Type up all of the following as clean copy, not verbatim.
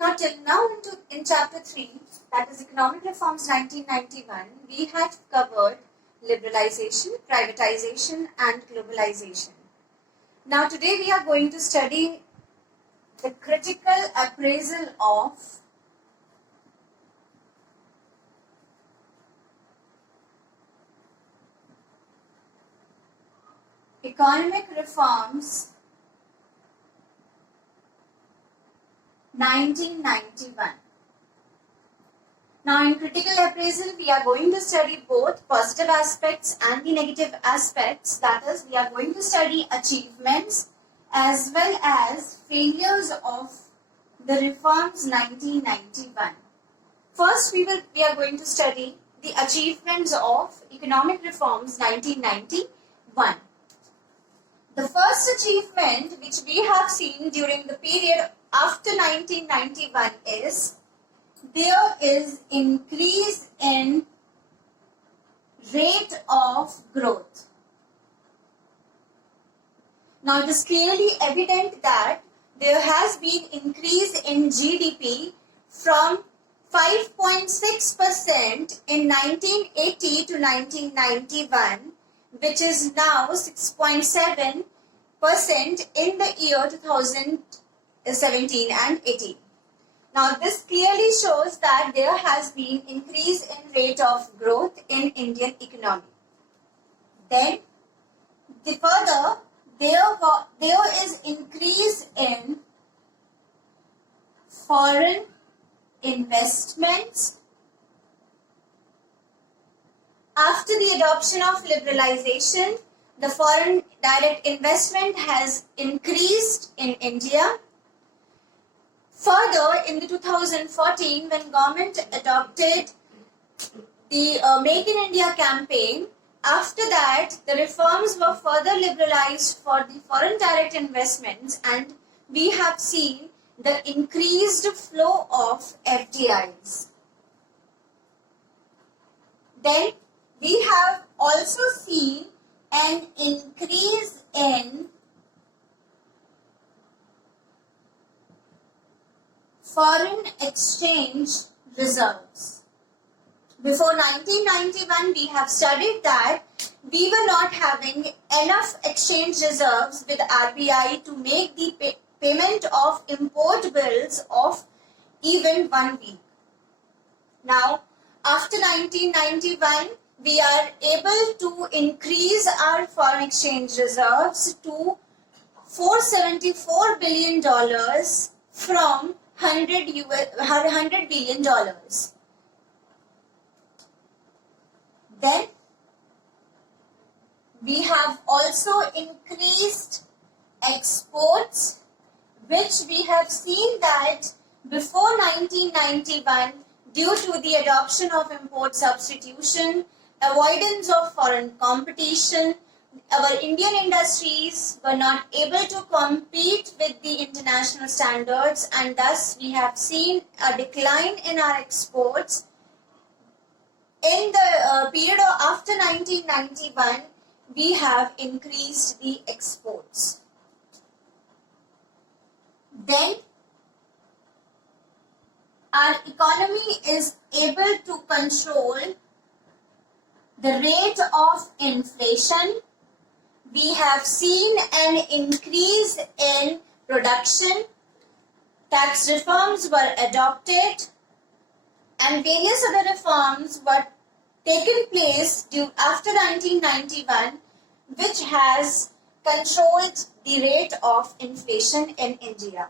Now till now in chapter 3, that is Economic Reforms 1991, we had covered liberalization, privatization and globalization. Now today we are going to study the critical appraisal of economic reforms 1991. Now in critical appraisal, we are going to study both positive aspects and the negative aspects. That is, we are going to study achievements as well as failures of the reforms 1991. First, we are going to study the achievements of economic reforms 1991. The first achievement which we have seen during the period after 1991 is there is increase in rate of growth. Now it is clearly evident that there has been increase in GDP from 5.6% in 1980 to 1991, which is now 6.7% in the year 2017 and 18. Now this clearly shows that there has been increase in rate of growth in Indian economy. Then further there is increase in foreign investments. After the adoption of liberalization, the foreign direct investment has increased in India. Further, in the 2014, when government adopted the Make in India campaign, after that, the reforms were further liberalized for the foreign direct investments, and we have seen the increased flow of FDIs. Then, we have also seen an increase in foreign exchange reserves. Before 1991, we have studied that we were not having enough exchange reserves with RBI to make the payment of import bills of even 1 week. Now, after 1991, we are able to increase our foreign exchange reserves to $474 billion from $100 billion. Then we have also increased exports, which we have seen that before 1991, due to the adoption of import substitution, avoidance of foreign competition, our Indian industries were not able to compete with the international standards, and thus we have seen a decline in our exports. In the period after 1991, we have increased the exports. Then our economy is able to control the rate of inflation. We have seen an increase in production, tax reforms were adopted, and various other reforms were taken place after 1991, which has controlled the rate of inflation in India.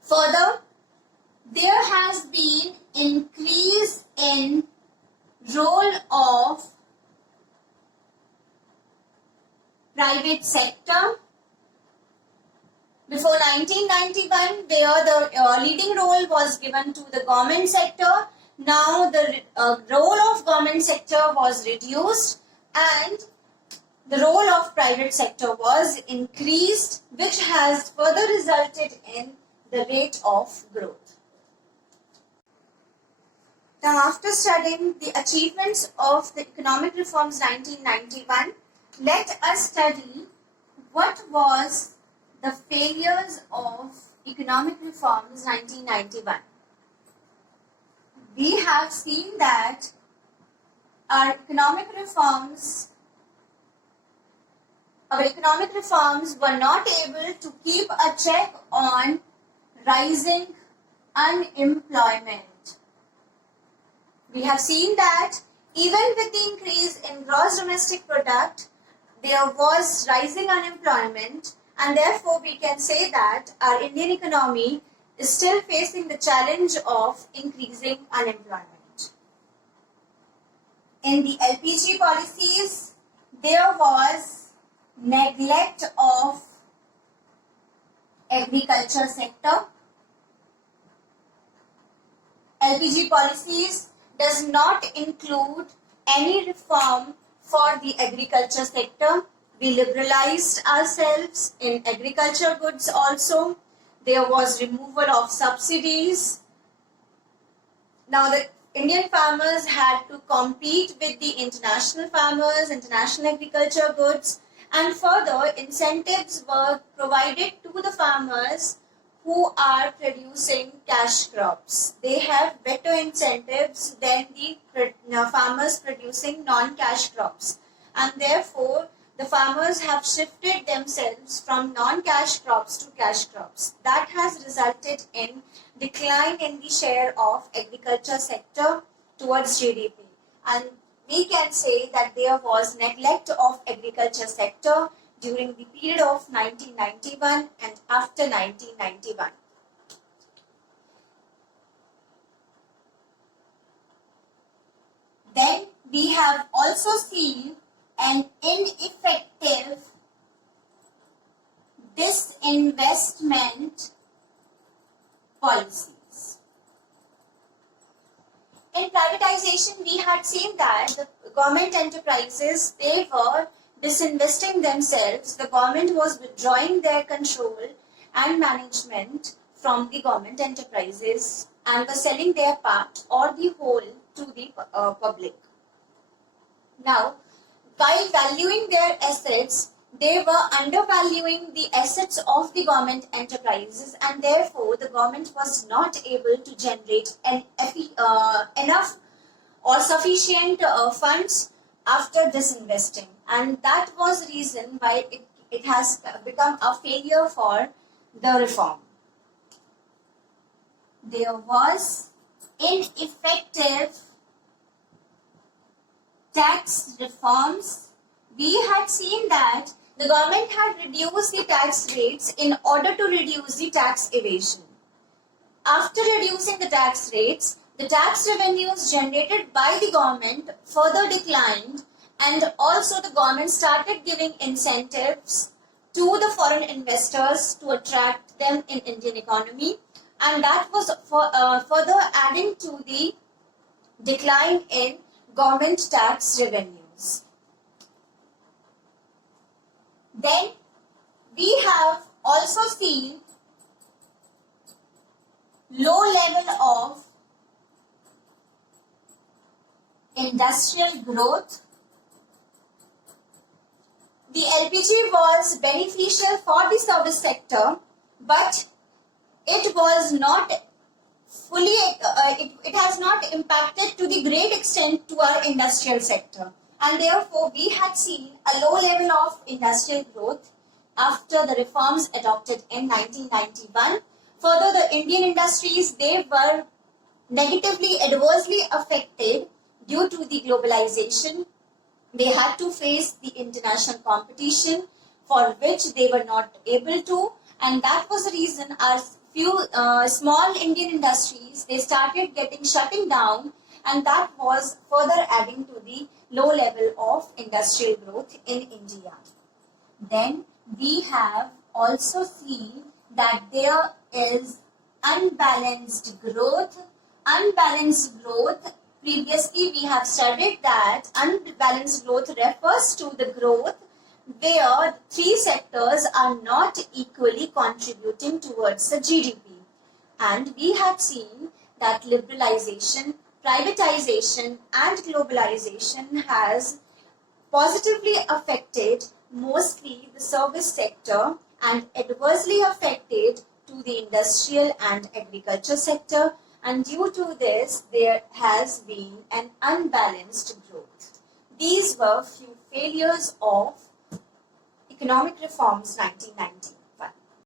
Further, there has been increase in role of private sector. Before 1991, where the leading role was given to the government sector, now the role of government sector was reduced and the role of private sector was increased, which has further resulted in the rate of growth. Now, after studying the achievements of the economic reforms 1991, let us study what was the failures of economic reforms 1991. We have seen that our economic reforms were not able to keep a check on rising unemployment. We have seen that even with the increase in gross domestic product, there was rising unemployment, and therefore we can say that our Indian economy is still facing the challenge of increasing unemployment. In the LPG policies, there was neglect of agriculture sector. LPG policies does not include any reform for the agriculture sector. We liberalized ourselves in agriculture goods also. There was removal of subsidies. Now the Indian farmers had to compete with the international farmers, international agriculture goods, and further incentives were provided to the farmers who are producing cash crops. They have better incentives than the farmers producing non-cash crops, and therefore the farmers have shifted themselves from non-cash crops to cash crops. That has resulted in decline in the share of agriculture sector towards GDP, and we can say that there was neglect of agriculture sector during the period of 1991 and after 1991. Then we have also seen an ineffective disinvestment policies. In privatization, we had seen that the government enterprises, they were disinvesting themselves. The government was withdrawing their control and management from the government enterprises and was selling their part or the whole to the public. Now, while valuing their assets, they were undervaluing the assets of the government enterprises, and therefore the government was not able to generate enough or sufficient funds after disinvesting, and that was the reason why it has become a failure for the reform. There was ineffective tax reforms. We had seen that the government had reduced the tax rates in order to reduce the tax evasion. After reducing the tax rates, the tax revenues generated by the government further declined, and also the government started giving incentives to the foreign investors to attract them in Indian economy, and that was further adding to the decline in government tax revenues. Then we have also seen low level of industrial growth. The LPG was beneficial for the service sector, but it was not fully, it has not impacted to the great extent to our industrial sector. And therefore, we had seen a low level of industrial growth after the reforms adopted in 1991. Further, the Indian industries, they were negatively, adversely affected due to the globalization. They had to face the international competition for which they were not able to, and that was the reason our few small Indian industries, they started shutting down, and that was further adding to the low level of industrial growth in India. Then we have also seen that there is unbalanced growth. Unbalanced growth, previously we have studied that unbalanced growth refers to the growth where three sectors are not equally contributing towards the GDP. And we have seen that liberalization, privatization and globalization has positively affected mostly the service sector, and adversely affected to the industrial and agriculture sector, and due to this there has been an unbalanced growth. These were few failures of economic reforms 1990.